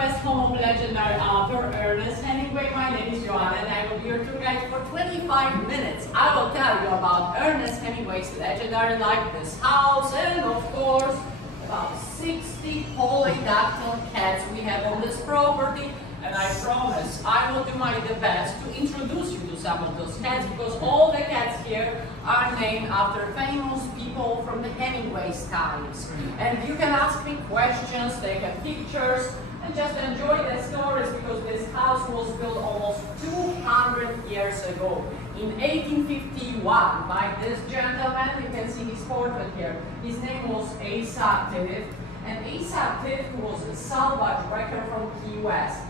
US home of legendary author Ernest Hemingway. My name is Joanna and I will be your tour guide for 25 minutes. I will tell you about Ernest Hemingway's legendary life, this house, and of course, about 60 polydactyl cats we have on this property. And I promise I will do my best to introduce you to some of those cats, because all the cats here are named after famous people from the Hemingway's times. And you can ask me questions, take pictures, and just enjoy the stories, because this house was built almost 200 years ago. In 1851 by this gentleman. You can see his portrait here. His name was Asa Tiff, and Asa Tiff was a salvage wrecker from Key West.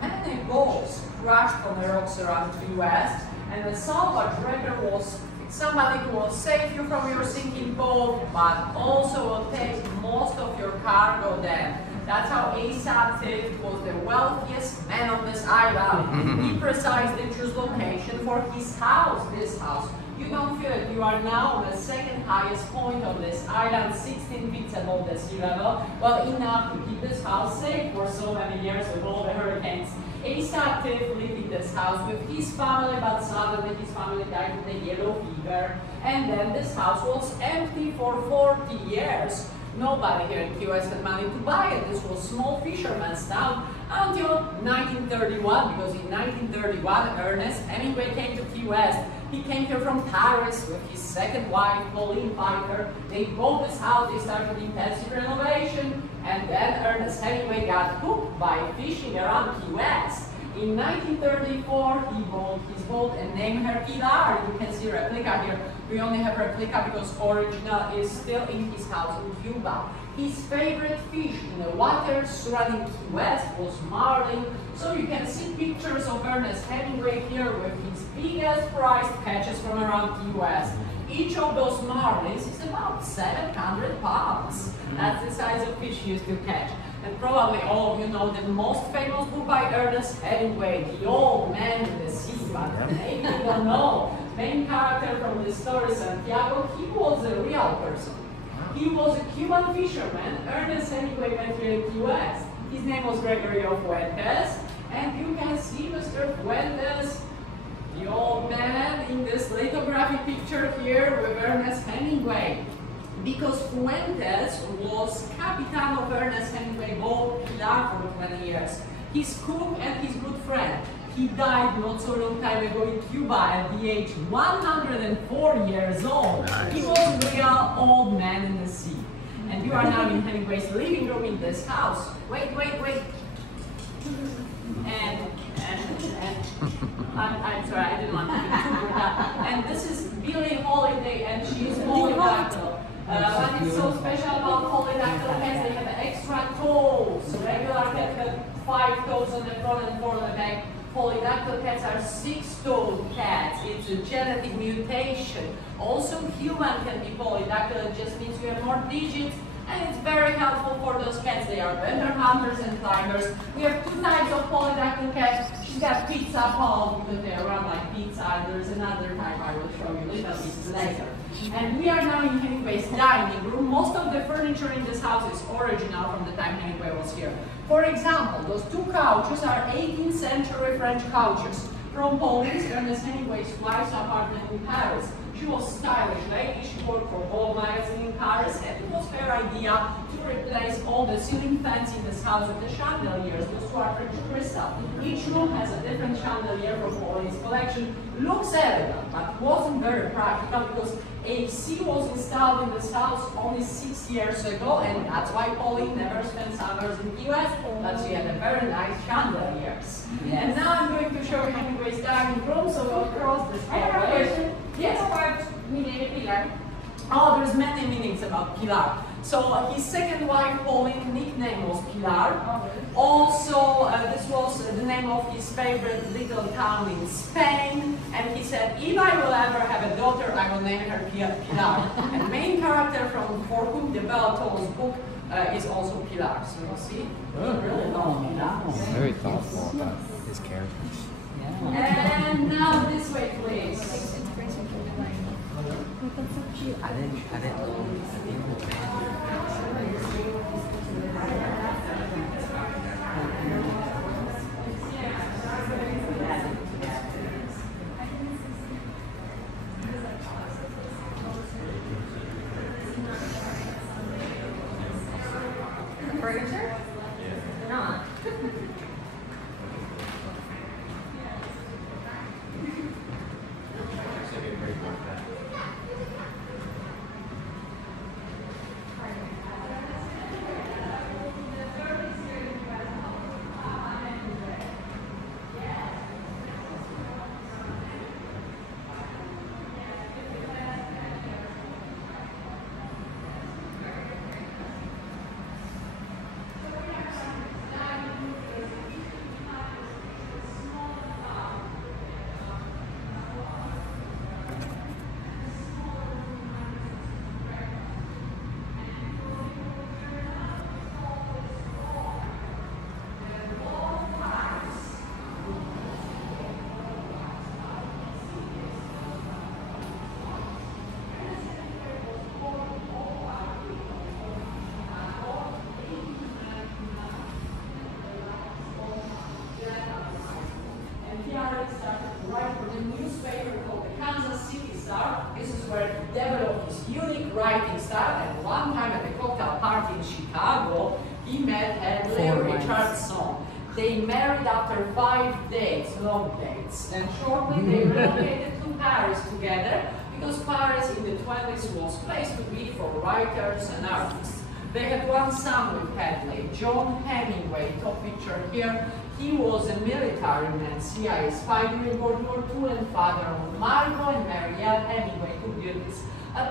Many boats crashed on the rocks around Key West, and the salvage wrecker was somebody who will save you from your sinking boat, but also will take most of your cargo then. That's how Asa Tiff was the wealthiest man on this island. He precisely chose location for his house, this house. You don't feel it, you are now on the second highest point on this island, 16 feet above the sea level. Well, enough to keep this house safe for so many years with all the hurricanes. Asa Tiff lived in this house with his family, but suddenly his family died of the yellow fever. And then this house was empty for 40 years. Nobody here in Key West had money to buy it. This was small fisherman's town until 1931, because in 1931 Ernest Hemingway came to Key West. He came here from Paris with his second wife, Pauline Piper. They bought this house, they started intensive renovation, and then Ernest Hemingway got hooked by fishing around Key West. In 1934, he bought his boat and named her Pilar. You can see replica here. We only have replica because original is still in his house in Cuba. His favorite fish in the water surrounding Key West was marlin. So you can see pictures of Ernest Hemingway here with his biggest prized catches from around Key West. Each of those marlins is about 700 pounds. That's the size of fish he used to catch. And probably all of you know the most famous book by Ernest Hemingway, The Old Man in the Sea, but maybe you don't know. Main character from the story, Santiago, he was a real person. He was a Cuban fisherman. Ernest Hemingway went here in Key West. His name was Gregorio Fuentes, and you can see Mr. Fuentes, the old man, in this lithographic picture here with Ernest Hemingway. Because Fuentes was Capitan of Ernest Hemingway boat Pilar for 20 years. His cook and his good friend. He died not so long time ago in Cuba at the age 104 years old. Nice. He was a real old man in the sea. And you are now in Hemingway's living room in this house. Wait. I'm sorry, I didn't want to be too brutal. And this is Billie Holiday, and she's polydactyl. What is so special about polydactyl cats? They have extra toes. Regular cats have 5 toes on the front and 4 on the back. Polydactyl cats are 6-toed cats. It's a genetic mutation. Also, human can be polydactyl. It just means you have more digits. And it's very helpful for those cats. They are better hunters and climbers. We have 2 types of polydactyl cats. She's got pizza paws because they run like pizza. And there's another type I will show you a little bit later. And we are now in Hemingway's dining room. Most of the furniture in this house is original from the time Hemingway was here. For example, those 2 couches are 18th century French couches from Pauline, Ernest Hemingway's wife's apartment in Paris. She was a stylish lady. She worked for Vogue magazine in Paris, and it was her idea to replace all the ceiling fans in this house with the chandeliers. Those 2 are French crystal. Each room has a different chandelier from Pauline's collection. Looks elegant, but wasn't very practical because AC was installed in this house only 6 years ago, and that's why Pauline never spent summers in the US, but she had a very nice chandeliers. And now I'm going to show you Hemingway's dining room, so we'll cross this hallway. Yes. Pilar. Oh, there's many meanings about Pilar. So his second wife, Pauline, nickname was Pilar. Also, this was the name of his favorite little town in Spain. And he said, if I will ever have a daughter, I will name her Pilar. And the main character for whom the Bell Tolls book is also Pilar. So you see, really long Pilar. Very thoughtful about his characters. Yeah. And now this way, please. I didn't know. furniture? They're not. Writing style, and one time at a cocktail party in Chicago, he met Hedley Richardson. They married after 5 dates, long dates, and shortly they relocated to Paris together because Paris in the 20s was a place to be for writers and artists. They had one son with Hedley, John Hemingway, top picture here. He was a military man, CIA spy during World War II and father of Margot and Marielle Hemingway, two beauties.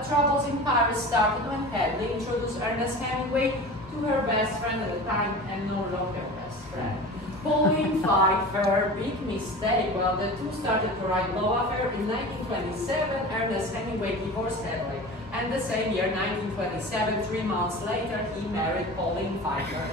Troubles in Paris started when Hedley introduced Ernest Hemingway to her best friend at the time and no longer best friend. Pauline Pfeiffer, big mistake. Well, the two started to write love affair in 1927. Ernest Hemingway divorced Hedley, and the same year, 1927, 3 months later, he married Pauline Pfeiffer.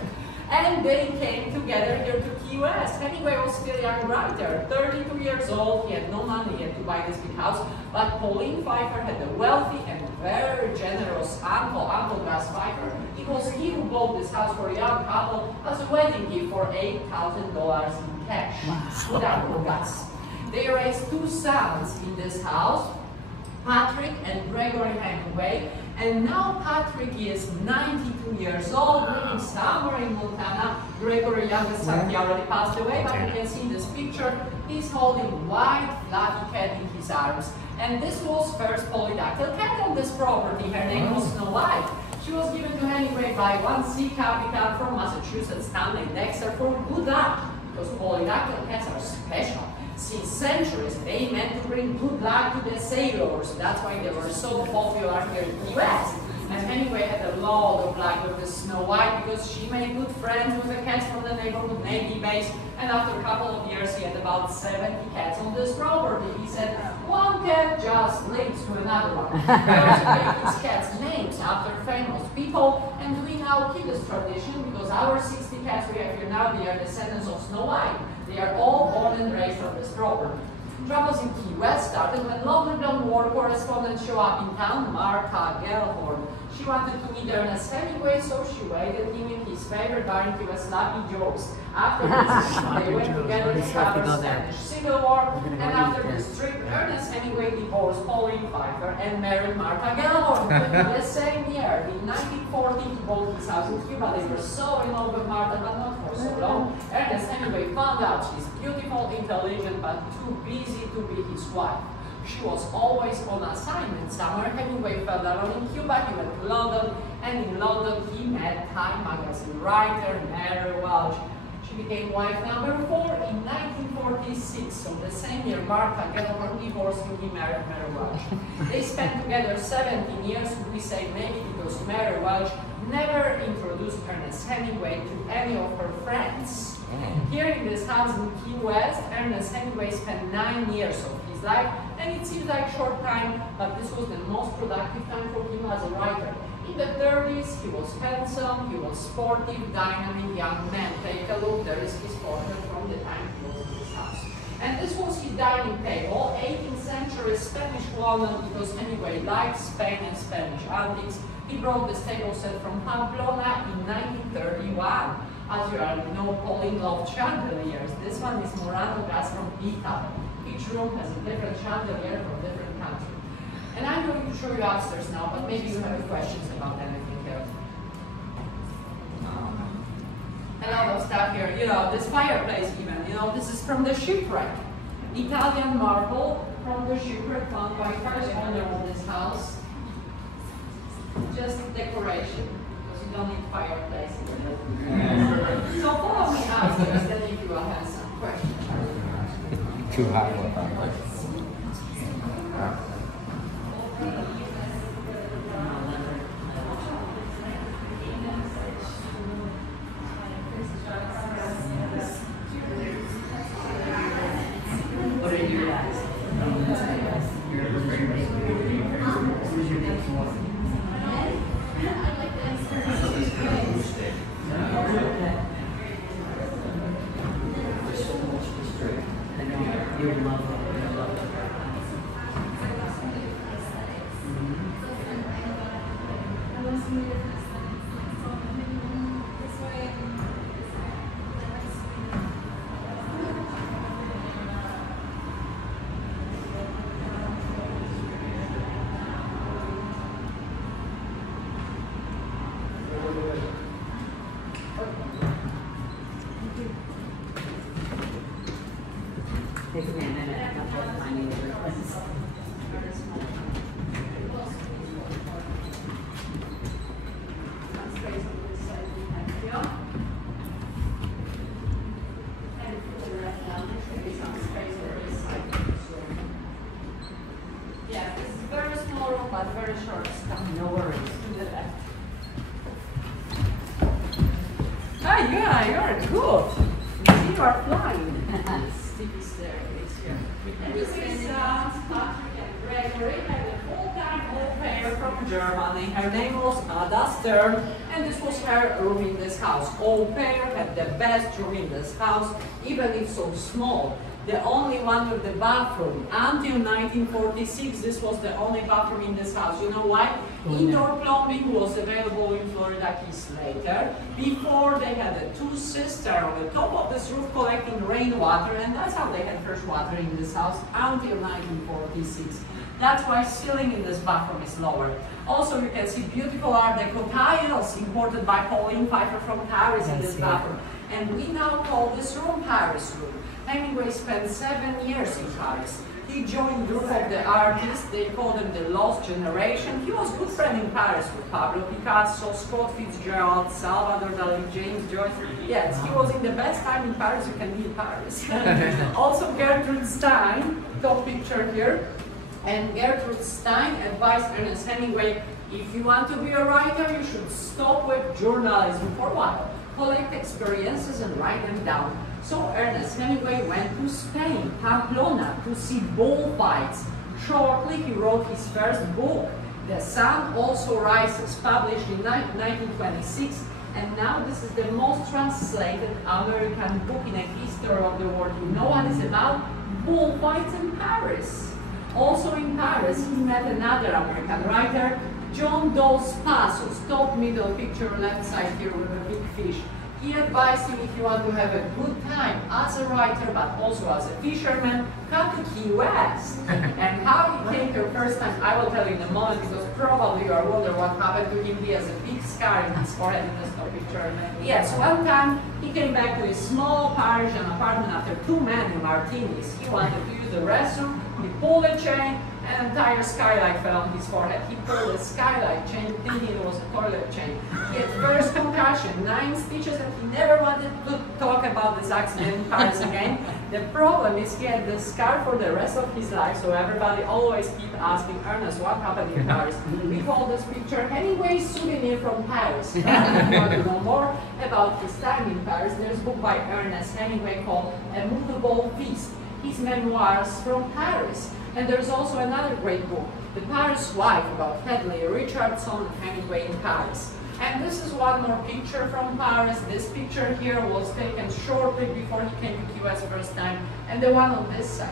And they came together here to Key West. Hemingway was still a young writer, 32 years old. He had no money yet to buy this big house, but Pauline Pfeiffer had a wealthy and very generous uncle, Uncle Gus Pfeiffer. It was he who bought this house for a young couple as a wedding gift for $8,000 in cash. Good Uncle Gus. They raised 2 sons in this house, Patrick and Gregory Hemingway. And now Patrick is 92 years old, living somewhere in Montana. Gregory, youngest son, he already passed away, but you can see in this picture, he's holding white fluffy cat in his arms. And this was first polydactyl cat on this property. Her name was Snow White. She was given to Hemingway by one sea captain from Massachusetts, Stanley Dexter, for good luck, because polydactyl cats are special. Since centuries, they meant to bring good luck to the sailors. That's why they were so popular here in the US. And Hemingway had a lot of luck with the Snow White because she made good friends with the cats from the neighborhood Navy base. And after a couple of years, he had about 70 cats on this property. He said, one cat just leads to another one. He also gave his cats names after famous people. And we now keep this tradition because our 60 cats we have here now, they are descendants of Snow White. They are all born and raised on this property. Troubles in Key West started when London war correspondent showed up in town, Martha Gellhorn. She wanted to meet Ernest Hemingway, so she waited him in his favorite bar and he was sloppy jokes. After this, they went together to cover the Spanish Civil War, and after this trip, Ernest Hemingway divorced Pauline Pfeiffer and married Martha Gellhorn. The same year, in 1940, he bought his house in Cuba. They were so in love with Martha, but not for so long. Ernest Hemingway found out she's beautiful, intelligent, but too busy to be his wife. She was always on assignment somewhere. Hemingway fell down in Cuba, he went to London, and in London he met Time magazine writer Mary Welch. She became wife number 4 in 1946, so the same year Martha Gellhorn divorced him, he married Mary Welch. They spent together 17 years, we say maybe because Mary Welch never introduced Ernest Hemingway to any of her friends. Here in this house in Key West, Ernest Hemingway spent 9 years of his life, and it seems like a short time, but this was the most productive time for him as a writer. In the 30s, he was handsome, he was sportive, dynamic young man. Take a look, there is his portrait from the time he was in this house. And this was his dining table, 18th century Spanish walnut, because Hemingway liked Spain and Spanish antiques. He brought this table set from Pamplona in 1931. As you already know, Pauline loved chandeliers. This one is Murano glass from Italy. Each room has a different chandelier from different country. And I'm going to show you upstairs now, but maybe you have questions about anything else. stuff here. You know, this fireplace even, you know, this is from the shipwreck. Italian marble from the shipwreck found by first owner of this house. Just decoration, because you don't need fireplace. So follow me upstairs, then if you will have some questions. Too hot for that. What are you guys? You would love it. Takes me a minute. That's what I need to request. Yeah, this is very small room, but very short stuff. No worries. To the left. Ah, yeah, you're good. You are flying. Sticky staircase here. And this is Patrick and Gregory, and a full-time au pair from Germany. Her name was Ada Stern, and this was her room in this house. Au pair had the best room in this house, even if so small. The only one with the bathroom. Until 1946, this was the only bathroom in this house. You know why? Indoor plumbing was available in Florida Keys later. Before, they had a two-sister on the top of this roof collecting rainwater, and that's how they had fresh water in this house until 1946. That's why ceiling in this bathroom is lower. Also, you can see beautiful Art Deco tiles imported by Pauline Pfeiffer from Paris in this bathroom. And we now call this room Paris room. Hemingway spent 7 years in Paris. He joined group of the artists, they called them the Lost Generation. He was good friend in Paris with Pablo Picasso, Scott Fitzgerald, Salvador Dali, James Joyce. Yes, he was in the best time in Paris you can be in Paris. Also Gertrude Stein, top picture here. And Gertrude Stein advised Ernest Hemingway, if you want to be a writer, you should stop with journalism for a while. Collect experiences and write them down. So Ernest Hemingway went to Spain, Pamplona, to see bullfights. Shortly, he wrote his first book, The Sun Also Rises, published in 1926. And now this is the most translated American book in the history of the world. You know what it's about? Bullfights in Paris. Also in Paris, he met another American writer, John Dos Passos, top middle picture left side here with a big fish. He advised him, if you want to have a good time as a writer, but also as a fisherman, come to Key West. And how he came here first time, I will tell you in a moment, because probably you are wondering what happened to him. He has a big scar in his forehead in this top picture. Yes, one time he came back to his small Parisian apartment after 2 menu martinis. He wanted to use the restroom, he pulled a chain, an entire skylight fell on his forehead. He pulled the skylight chain thinking it was a toilet chain. He had first concussion, 9 stitches, and he never wanted to talk about this accident in Paris again. The problem is he had the scar for the rest of his life, so everybody always keep asking, Ernest, what happened in Paris? We call this picture Hemingway's Souvenir from Paris. If you want to know more about his time in Paris, there's a book by Ernest Hemingway called A Movable Feast, his memoirs from Paris. And there's also another great book, The Paris Wife, about Hedley Richardson Hemingway in Paris. And this is one more picture from Paris. This picture here was taken shortly before he came to Key West first time. And the one on this side,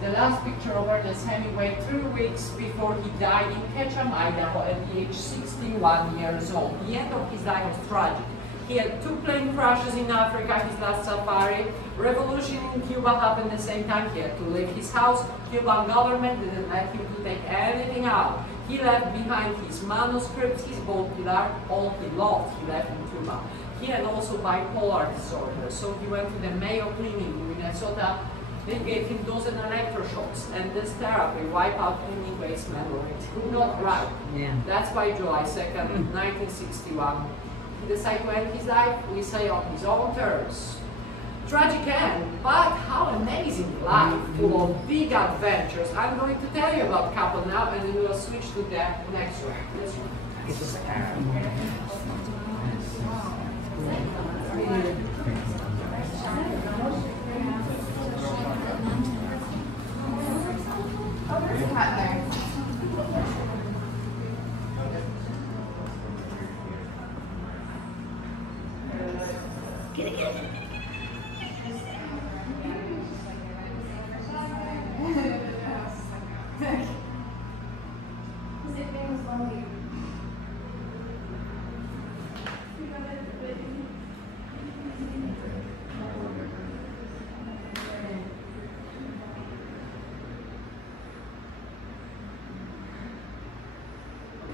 the last picture of Ernest Hemingway 3 weeks before he died in Ketchum, Idaho at the age 61 years old. The end of his life was tragic. He had 2 plane crashes in Africa, his last safari. Revolution in Cuba happened at the same time. He had to leave his house. Cuban government didn't let him to take anything out. He left behind his manuscripts, his boat pillar, all he loved. He left in Cuba. He had also bipolar disorder, so he went to the Mayo Clinic in Minnesota. They gave him dozen electroshocks, and this therapy wiped out Hemingway's memory. He could not write. Yeah. That's why July 2nd, 1961, he decided to end his life, we say, on his own terms. Tragic end, but how amazing life, full of big adventures. I'm going to tell you about a couple now, and then we'll switch to the next one. This one. Oh, there's a cat there. His nickname was Lonely.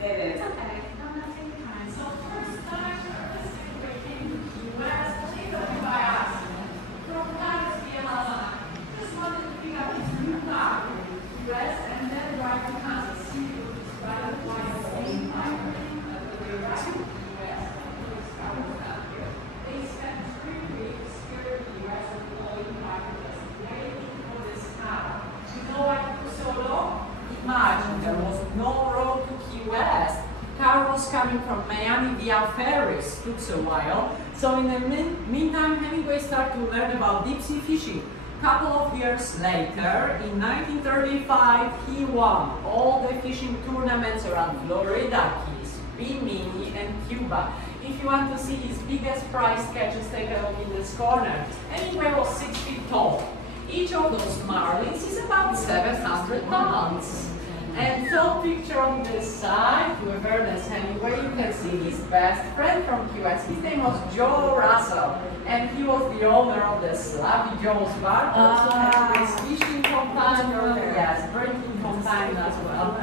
It's okay. I'm not taking time. So first time Earnest Hemingway came to the US, particularly by accident, from Paris via Havana. Just wanted to pick up his new car in the US and then drive to Kansas City with his brother while staying by the arrived in the US. They spent 3 weeks here in the US and all practice, waiting for this car. You know why it took so long? Imagine there was no road to Key West. Car was coming from Miami via ferries. Took a while. So in the meantime, Hemingway started to learn about deep sea fishing. Couple of years later, in 1935, he won all the fishing tournaments around Florida Keys, Bimini, and Cuba. If you want to see his biggest prize catches, take a look in this corner. Hemingway was 6 feet tall. Each of those marlins is about 700 pounds. And so picture on this side with Earnest Hemingway, you can see his best friend from QS. His name was Joe Russell, and he was the owner of the Slappy Joe's bar, also Hemingway's fishing companion, yes, drinking companion as well.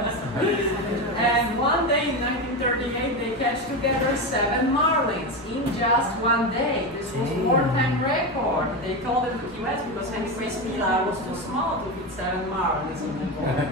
And one day in 1938, they catch together 7 marlins in just one day. This was wartime record. They called it the QS because Hemingway's Mila was too small to fit 7 marlins in the boat.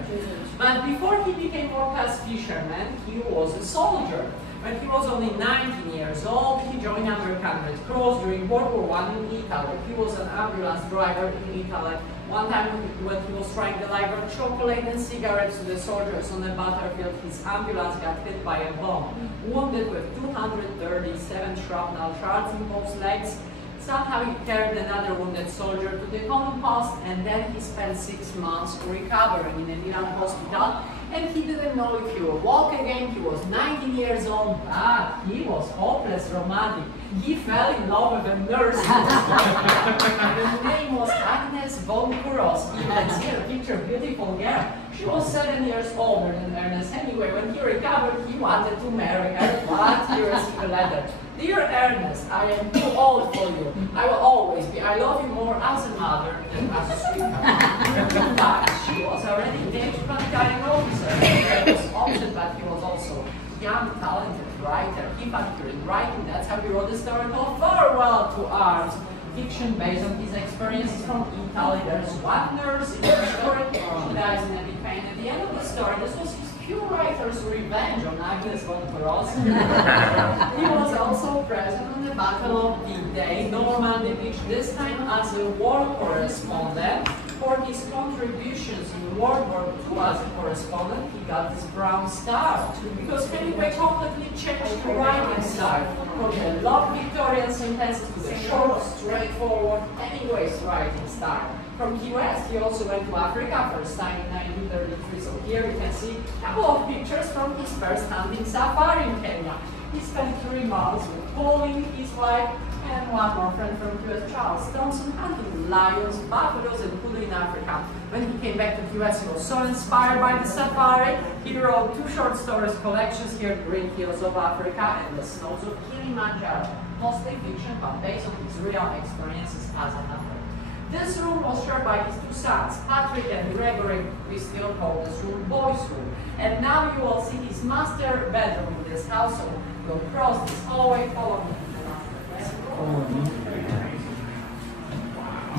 But before he became world-class fisherman, he was a soldier. When he was only 19 years old, he joined American Red Cross during World War I in Italy. He was an ambulance driver in Italy. One time when he was trying to deliver chocolate and cigarettes to the soldiers on the battlefield, his ambulance got hit by a bomb. Wounded with 237 shrapnel shards in both legs, somehow he carried another wounded soldier to the common post, and then he spent 6 months recovering in a Milan hospital. And he didn't know if he would walk again. He was 19 years old, but he was hopeless romantic. He fell in love with a nurse. Her name was Agnes von Kuros. You can see her picture, beautiful girl. She was 7 years older than Earnest Hemingway. When he recovered, he wanted to marry her, but he received a letter. Dear Ernest, I am too old for you. I will always be. I love you more as a mother than as a sweetheart. In fact, she was already engaged to a planetarian officer. He was option, but he was also young, talented writer. He factored in writing. That's how he wrote the story called Farewell to Arms. Fiction based on his experiences from Italy. There's one nurse in the story. She dies in a big pain. At the end of the story, this was his pure writer's revenge on Agnes von Kuros. He was also present on the Battle of D-Day, Normandy Beach, this time as a war correspondent. For his contributions in World War II as a correspondent, he got this Brown Star, because Hemingway completely changed the writing style, from the long Victorian sentence to the short, straightforward Hemingway's writing style. From Key West, he also went to Africa, first time in 1933. So here you can see a couple of pictures from his first hunting safari in Kenya. He spent 3 months with Pauline, his wife, and one more friend from US, Charles Thompson, hunting lions, buffaloes, and poodle in Africa. When he came back to the US, he was so inspired by the safari, he wrote 2 short stories collections here, Green Hills of Africa and The Snows of Kilimanjaro. Mostly fiction, but based on his real experiences as a hunter. This room was shared by his 2 sons, Patrick and Gregory. We still call this room Boys' Room. And now you will see his master bedroom in this house, so we'll cross this hallway, follow me to the master bedroom. You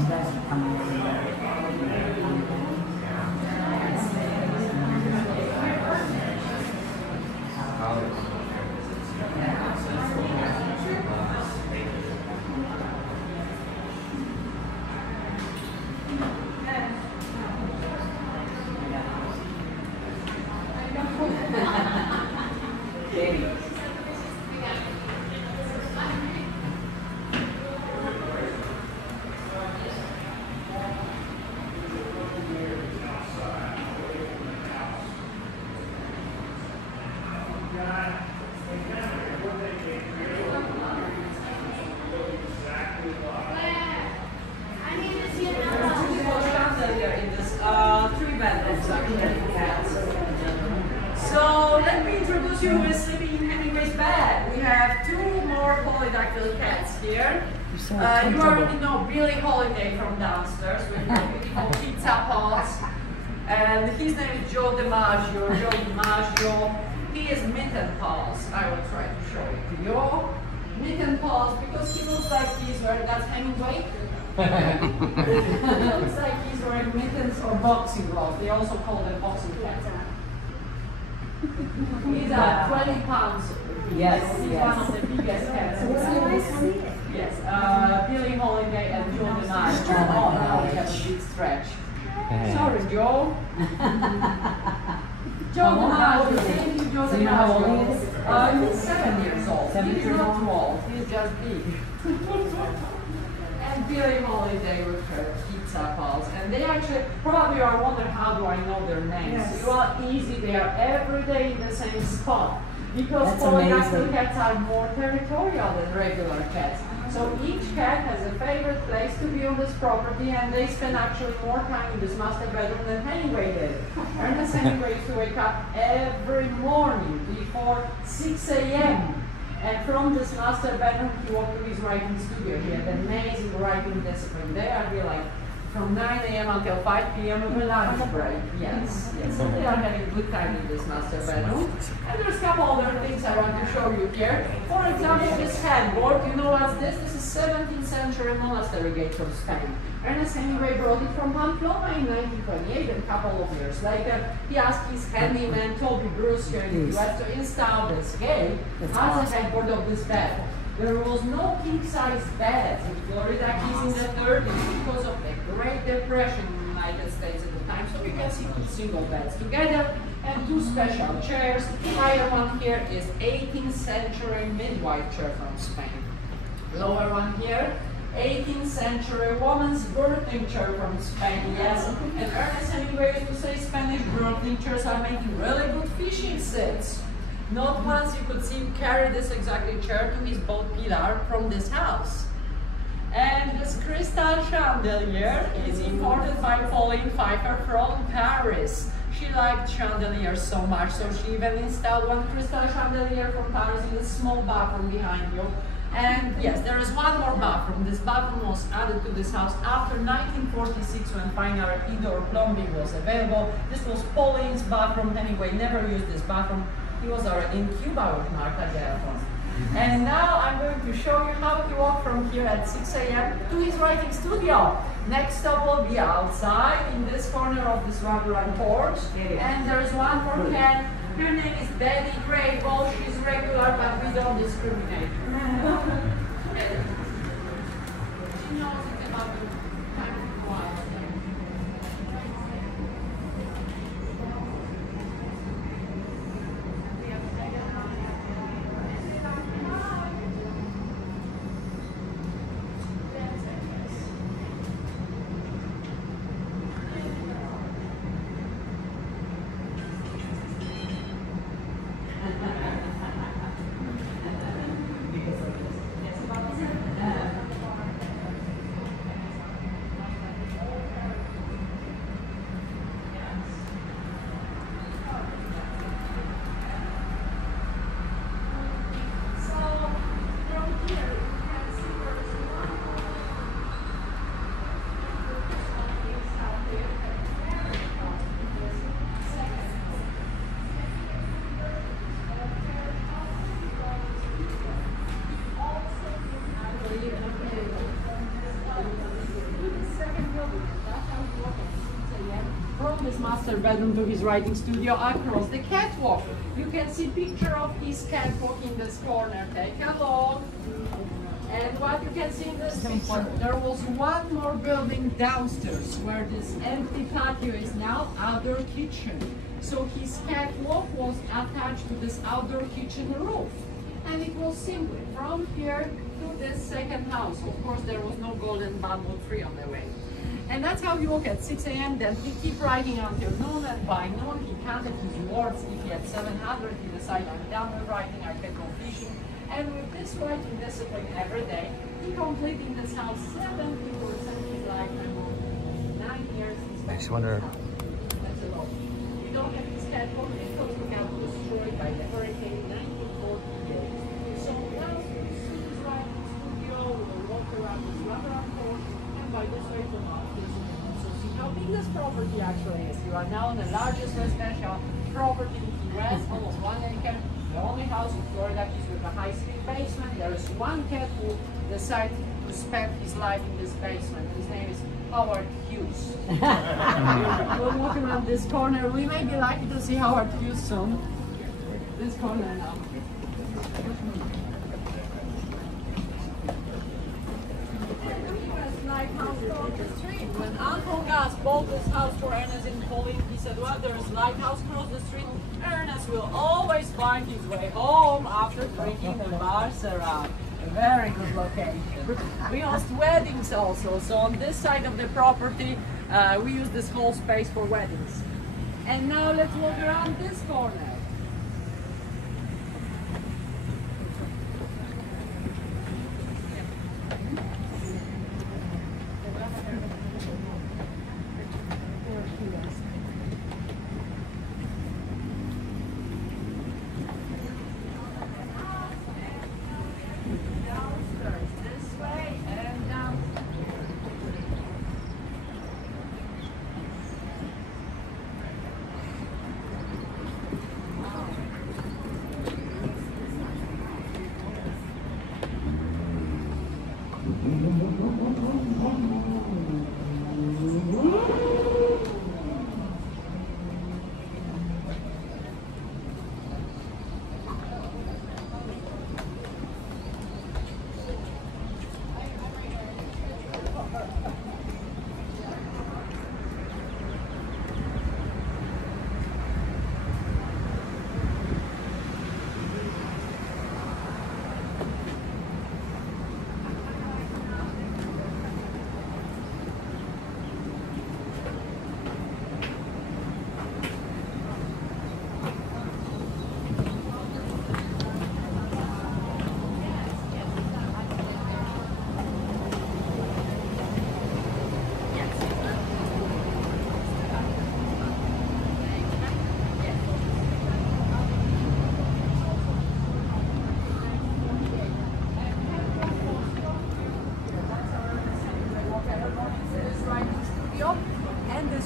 guys are coming in. So let me introduce you with sleeping in Hemingway's bed. We have two more polydactyl cats here. You already know Billie Holiday from downstairs with the beautiful pizza paws. And his name is Joe DiMaggio. He is Mitten Paws. I will try to show it to you. Mitten Paws because he looks like he's wearing, that's Hemingway. He looks like he's wearing mittens or boxing gloves. They also call them boxing cats. He's 20 pounds. Yes, He's yes. one of the biggest cats. Yes, Billie Holiday and Joe DiMaggio. Oh, now we have a big stretch. Sorry, Joe. Joe DiMaggio. Thank you, Joe So you know how old he DiMaggio. is? He's 7 years old. 7 He's years not old? too old. He's just big. And Billie Holiday with her pizza paws. And they actually, probably you are wondering how do I know their names. Yes. Well, easy, they are every day in the same spot. Because That's polydactyl amazing. cats are more territorial than regular cats. So each cat has a favorite place to be on this property and they spend actually more time in this master bedroom than Hemingway did. Ernest Hemingway used to wake up every morning before 6 a.m. And from this master bedroom, he walked to his writing studio. He had amazing writing discipline. They are here like from 9 a.m. until 5 p.m. with a lunch break. Yes, yes. So they are having a good time in this master bedroom. And there's a couple other things I want to show you here. For example, this headboard. You know what's this? This is 17th century monastery gate from Spain. Ernest Hemingway brought it from Pamplona in 1928, and a couple of years later, he asked his handyman, Toby Bruce, here in the US, to install this gate as a headboard of this bed. There was no king-size beds in Florida in the 30s because of the Great Depression in the United States at the time. So you can see two single beds together and two special chairs. The higher one here is 18th century midwife chair from Spain. Lower one here, 18th century woman's birthing chair from Spain, yes. And Ernest Hemingway used to say Spanish birthing chairs are making really good fishing sets. Not once you could see him carry this exactly chair to his boat pillar from this house. And this crystal chandelier is imported by Pauline Pfeiffer from Paris. She liked chandeliers so much, so she even installed one crystal chandelier from Paris in the small bathroom behind you. And yes, there is one more bathroom. This bathroom was added to this house after 1946 when final indoor plumbing was available. This was Pauline's bathroom. Hemingway never used this bathroom. He was already in Cuba with Martha Gellhorn. And now I'm going to show you how to walk from here at 6 a.m. to his writing studio. Next stop will be outside in this corner of this wraparound porch. And there's one more cat. Her name is Betty Gray. Well, she's regular, but we don't discriminate. She knows it's about the time to go out. master bedroom to his writing studio across the catwalk. You can see picture of his catwalk in this corner. Take a look. And what you can see in this picture, there was one more building downstairs where this empty patio is now outdoor kitchen. So his catwalk was attached to this outdoor kitchen roof. And it was simply from here to this second house. Of course, there was no golden bamboo tree on the way. And that's how he woke at 6 a.m. Then he keep writing until noon, and by noon he counted his words. If he had 700, he decided, I'm done with writing, I can go fishing. And with this writing discipline every day, he completed this house 70% his lifetime. 9 years. I just wonder. That's a lot. We don't have his catwalk because we got destroyed by the hurricane 1948. So now we see his writing studio, we will walk around this rubber court, and by this way from out this, so see how big this property actually is. You are now in the largest residential property in Key West, almost 1 acre. The only house in Florida is with a high-speed basement. There is one cat who decided to spend his life in this basement. His name is Howard Hughes. We'll walk around this corner. We may be lucky to see Howard Hughes soon. This corner now. Lighthouse across the street. When Uncle Gus bought this house for Ernest in Pauline, he said, well, there's a lighthouse across the street. Ernest will always find his way home after drinking the bars around. A very good location. We host weddings also, so on this side of the property, we use this whole space for weddings. And now let's walk around this corner.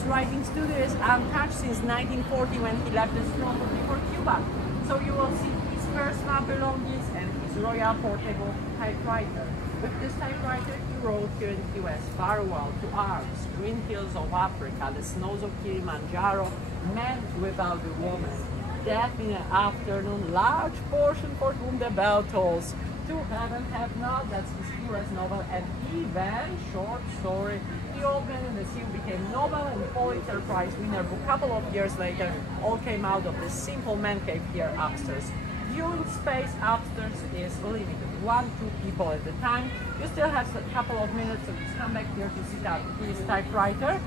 Writing studio is untouched since 1940 when he left this property for Cuba. So you will see his personal belongings and his Royal Portable typewriter. With this typewriter he wrote here in the US, farewell to arms, green hills of Africa, the snows of Kilimanjaro, man without a woman, death in an afternoon, large portion for whom the bell tolls, to heaven have not, that's his US novel, and even short story, The Old Man in the Sea, became Nobel and Pulitzer Prize winner, but a couple of years later all came out of this simple man cave here upstairs. Viewing space upstairs is limited, 1-2 people at a time. You still have a couple of minutes, so just come back here to sit down to his typewriter.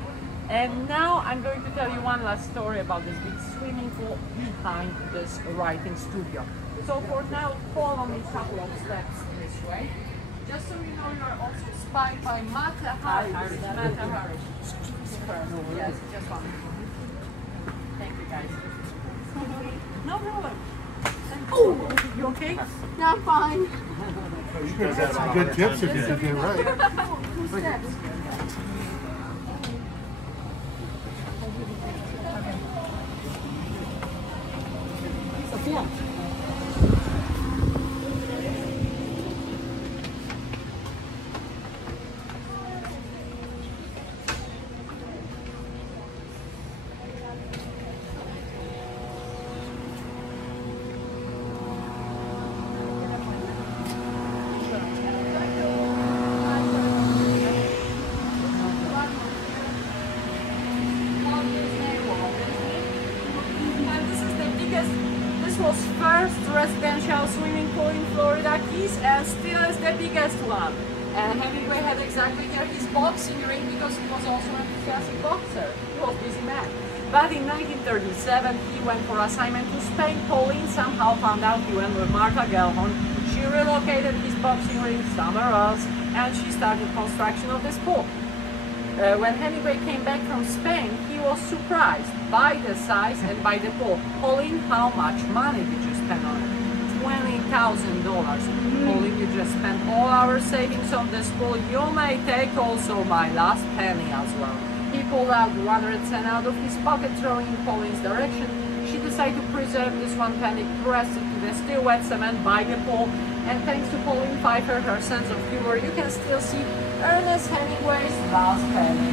And now I'm going to tell you one last story about this big swimming pool behind this writing studio. So for now, follow me a couple of steps this way. Just so you know, you are also spied by Mata Harris. Mata Harris. Yes, just one. Thank you, guys. No problem. Oh, you okay? No, I'm fine. You guys have some good tips if you did it right. Sophia. is and still is the biggest one. And Hemingway had exactly here his boxing ring because he was also an enthusiastic boxer. He was a busy man. But in 1937, he went for assignment to Spain. Pauline somehow found out he went with Martha Gellhorn. She relocated his boxing ring somewhere else, and she started construction of this pool. When Hemingway came back from Spain, he was surprised by the size and by the pool. Pauline, how much money did you spend on it? $20,000. Pauline, you just spent all our savings on this pool. You may take also my last penny as well. He pulled out 100 cents out of his pocket, throwing in Pauline's direction. She decided to preserve this 1 penny, pressed it to the still wet cement by the pool, and thanks to Pauline Pfeiffer, her sense of humor, you can still see Ernest Hemingway's last penny.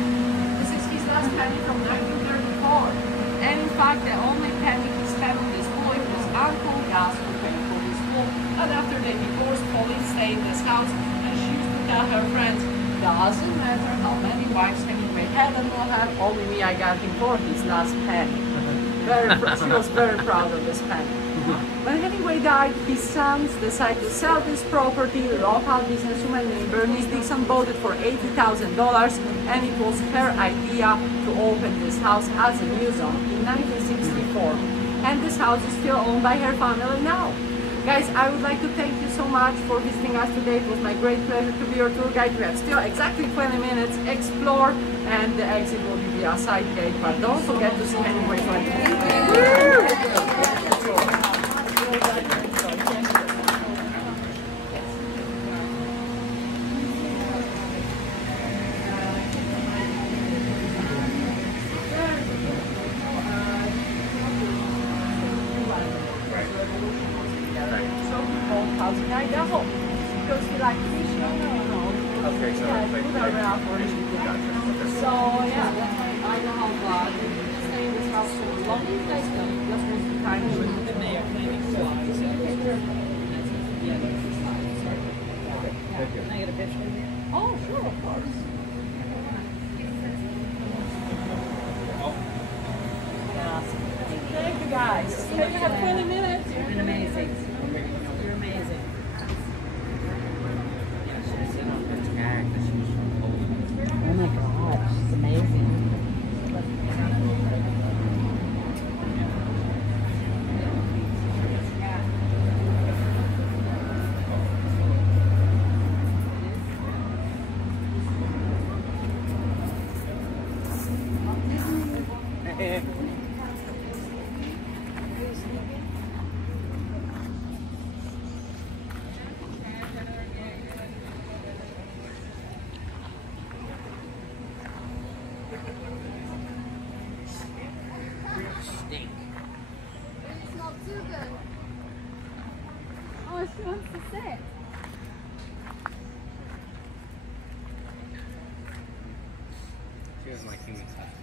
This is his last penny from 1934. And in fact, the only penny he spent on this pool was Uncle Gus who paid for this pool. And after they divorced, Pauline stayed in this house, and she used to tell her friends, doesn't matter how many wives Hemingway had and will have, only me I got him for his last penny. She was very proud of this penny. When Hemingway died, his sons decided to sell this property. A local businesswoman named Bernice Dixon bought it for $80,000, and it was her idea to open this house as a museum in 1964. And this house is still owned by her family now. Guys, I would like to thank you so much for visiting us today. It was my great pleasure to be your tour guide. We have still exactly 20 minutes. Explore, and the exit will be via side gate. But don't forget to see Hemingway 20. Housing Idaho because he liked fishing. Okay, so yeah, like, food around for him. gotcha. So yeah, that's why Idaho stay in this house for a long place. Just most of the time. Can I get a picture of you? Oh, sure, of course. Thank you guys. Thank you. Have 20 minutes. You've been amazing. You're amazing. Oh my God, she's amazing. It smells too good. Oh, she wants to sit. She doesn't like human touch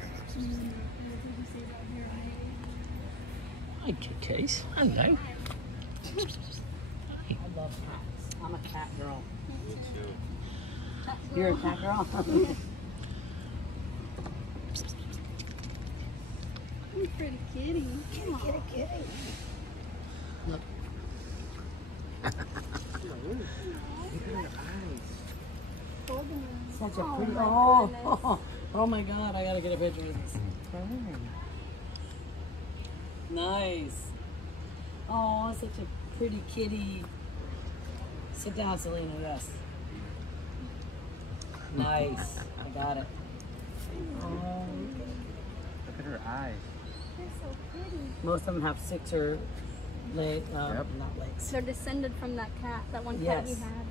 Hi, Case. Hello. I love cats. I'm a cat girl. Me too. You're a cat girl? You pretty kitty. Kitty. Look. Such a pretty. Oh my God! I gotta get a picture of this. Nice. Oh, such a pretty kitty. Sit down, Selena. Yes. Nice. I got it. Oh. Look at her eyes. They're so pretty. Most of them have 6 or legs. Yep. Not legs. They're descended from that cat, that one cat you Yes. had.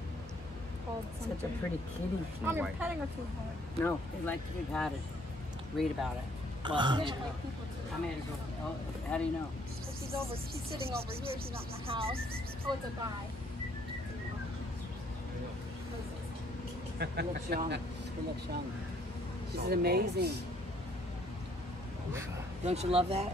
Called Such a something. pretty kitty. Mom, you're petting her too hard. No, they like to be patted. Read about it. Well, I made her go. I made her go. Oh, how do you know? But she's sitting over here, she's not in the house. Oh, it's a guy. She looks young. She looks young. This is amazing. Don't you love that?